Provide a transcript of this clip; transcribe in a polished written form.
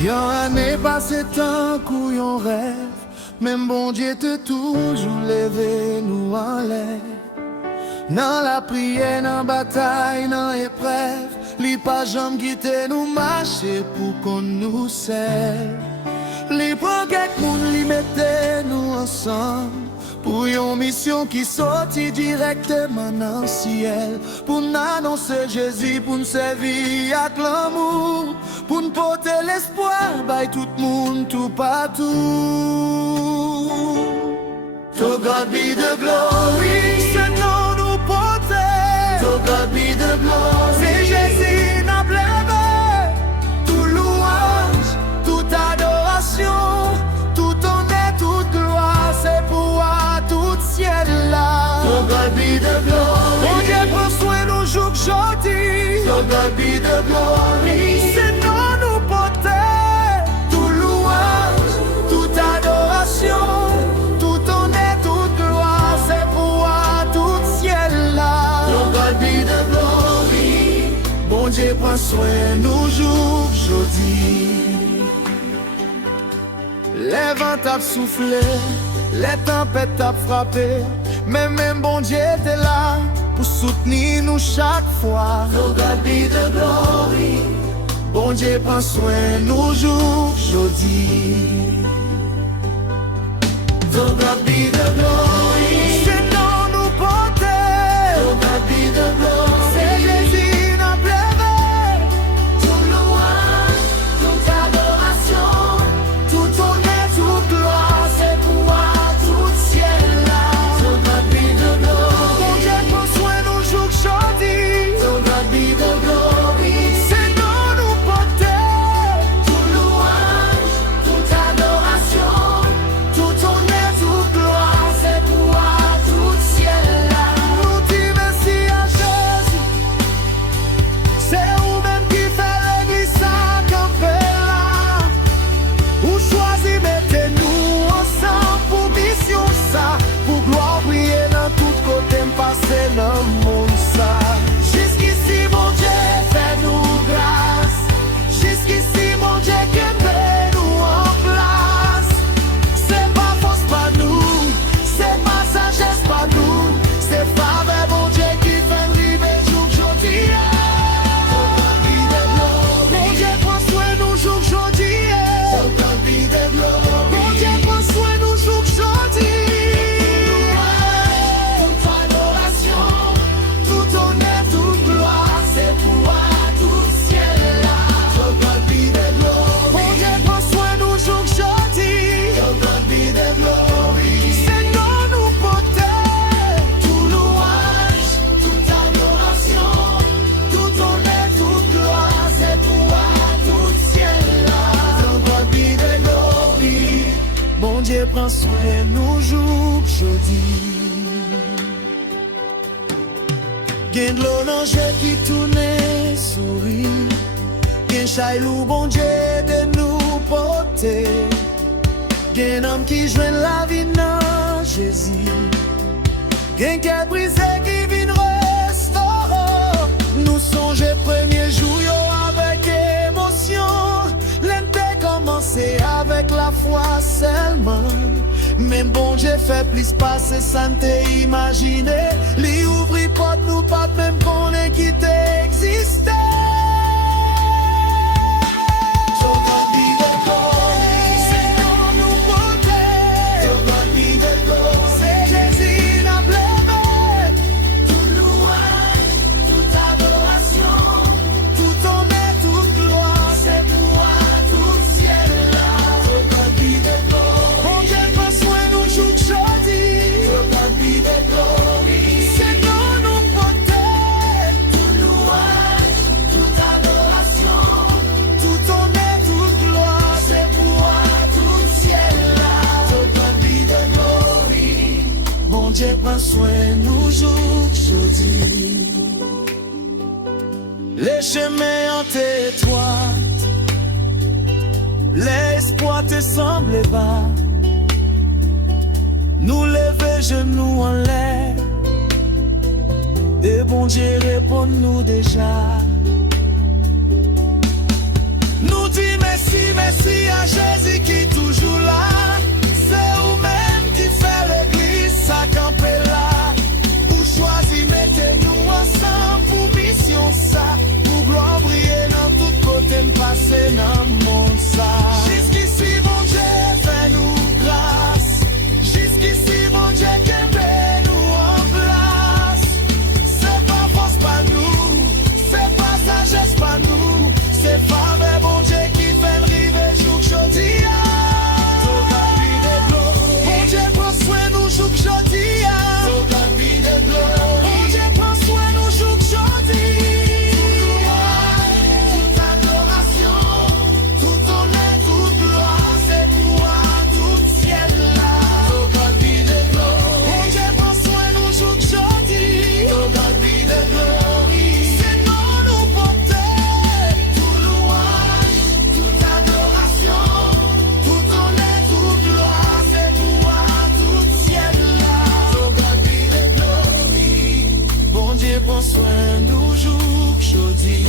Yon année passé tant qu'on yon rêve, même bon Dieu te toujours levé nous en l'air. Dans la prière, dans la bataille, dans l'épreuve, li pas jamais quitté nous marcher pour qu'on nous serve. Li prend quelques moun, li mette nous ensemble pour une mission qui sortit directement dans le ciel. Pour nous annoncer Jésus, pour nous servir avec l'amour, pour nous porter l'espoir, by tout le monde, tout partout. To God be the glory, c'est non nous porter. To God be the glory, c'est Jésus n'a pleuré. Tout louange, toute adoration, tout honneur, toute gloire, c'est pour tout ciel là. To God be the glory, mon Dieu prend soin nous jours aujourd'hui. To God be the glory, c'est non nous porter. Tout louange, toute adoration, bon Dieu prend soin nous jours aujourd'hui. Les vents tapent soufflé, les tempêtes tapent frappé, mais même bon Dieu était là pour soutenir nous chaque fois. To God be the glory, bon Dieu prend soin nous jours aujourd'hui. To God be the glory, c'est non nous porter. To God be the glory, c'est Jésus. Jusqu'ici mon Dieu fais-nous grâce. Jusqu'ici mon Dieu qu'aime-nous en place. C'est pas force pas nous, c'est pas sagesse pas nous, c'est faveur mon Dieu qui fait vivre jour aujourd'hui. Mon Dieu prend soin nous jour aujourd'hui. Mon Dieu prend soin nous jour aujourd'hui. Prends soin nous jours aujourd'hui. Gain de l'eau dans jeu qui tourne sourit. Gain chailou bon Dieu de nous porter. Gain homme qui joint la vie dans Jésus. Gain cœur brisé qui vient restaurer. Nous songeons premier jour avec émotion. Commencer avec la foi seulement. Même bon Dieu fait plus passer sans te imaginer. Li ouvri porte nous pas même qu'on est quitté exister. Prends soin nous aujourd'hui. Les chemins ont étroits, l'espoir te semble bas. Nous lever genoux en l'air, et bon Dieu répond nous déjà. Nous dit merci merci à Jésus qui est toujours là. C'est vous-même qui fait l'église, ça camper là. Ou choisi, mettez-nous ensemble pour mission ça. Pour gloire briller dans tout côté, passer dans le monde ça. Jusqu'ici, mon Dieu, fais-nous grâce. Jusqu'ici, mon Dieu, qu'aimez nous en place. C'est pas force, pas nous. C'est pas sagesse, pas nous. C'est faveur, mon Dieu, qui fait le rive jour jodi. Mon Dieu, prends soin nous jour jodi. Mon Dieu, prends soin nous jour jodi. Toute adoration, tout honneur, toute gloire, c'est toi, tout ciel là. Mon Dieu, prends soin nous jour jodi. C'est non nous porter. Tout louange, toute adoration, tout honneur, toute gloire, c'est toi, tout ciel là. Bon Dieu, prends soin nous jour jodi.